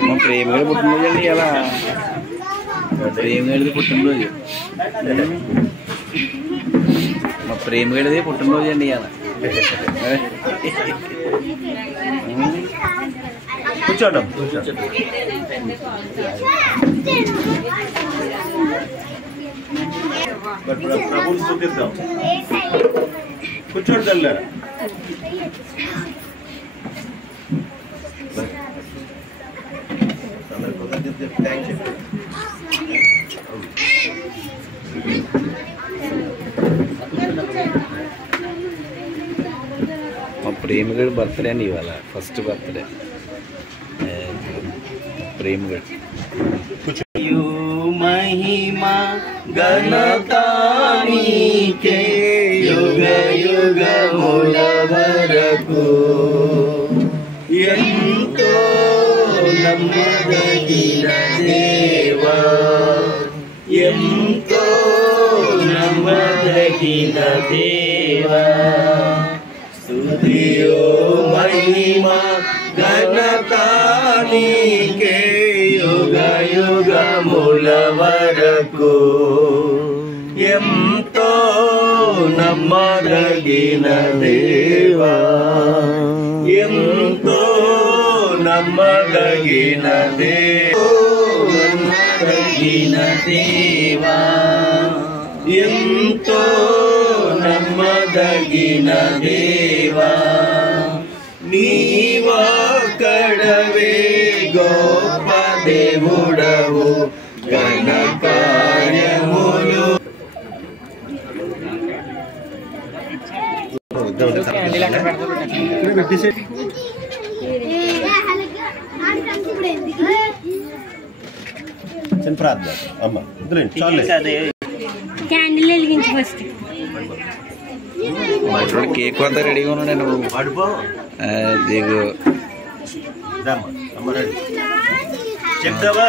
మా ప్రేమగాడి పుట్టినరోజు అండి ఇలా ప్రేమగాడిది పుట్టినరోజు మా ప్రేమగాడిది పుట్టినరోజు అండి ఇలా కూర్చోటం ప్రభుని స్తుతిద్దాం కూర్చోండి తల్లారా మా ప్రేమగాడి బర్త్డే అండి ఇవాళ ఫస్ట్ బర్త్డే ప్రేమగాడు महिमा घनता नीके युग युग मूलवरकु ఎంతో నమ్మదగిన దేవా ఎంతో నమ్మదగిన దేవా స్తుతియో మహిమ ఘనత నీకే యుగ యుగముల వరకు ఎంతో నమ్మదగిన దేవా ఎంతో నమ్మదగిన దేవా ఎంతో నమ్మదగిన దేవా నీవొక్కడవే గొప్ప దేవుడవు ఘన కార్యములు ప్రార్థన అమ్మ చాలే క్యాండిల్ వెలిగించి ఫస్ట్ కేక్ అంతా రెడీగా ఉన్నాడు నువ్వు దిగు అమ్మ రెడీ చెప్తావా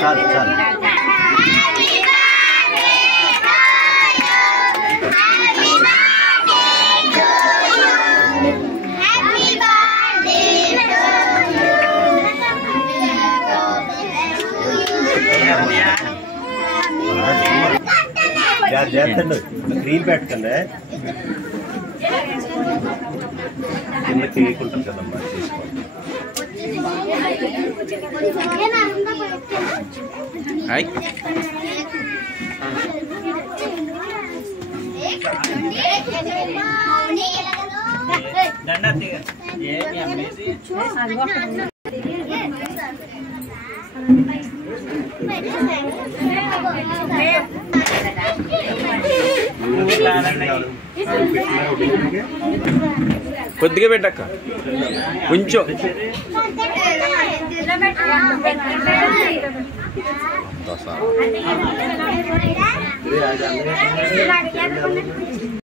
చాలు చాలు జాగ్రత్త క్రీమ్ పెట్టకండి కింద కేక్ ఉంటుంది కదమ్మా తీసుకోండి హాయ్ కొద్దిగా పెట్టక్క కొంచెం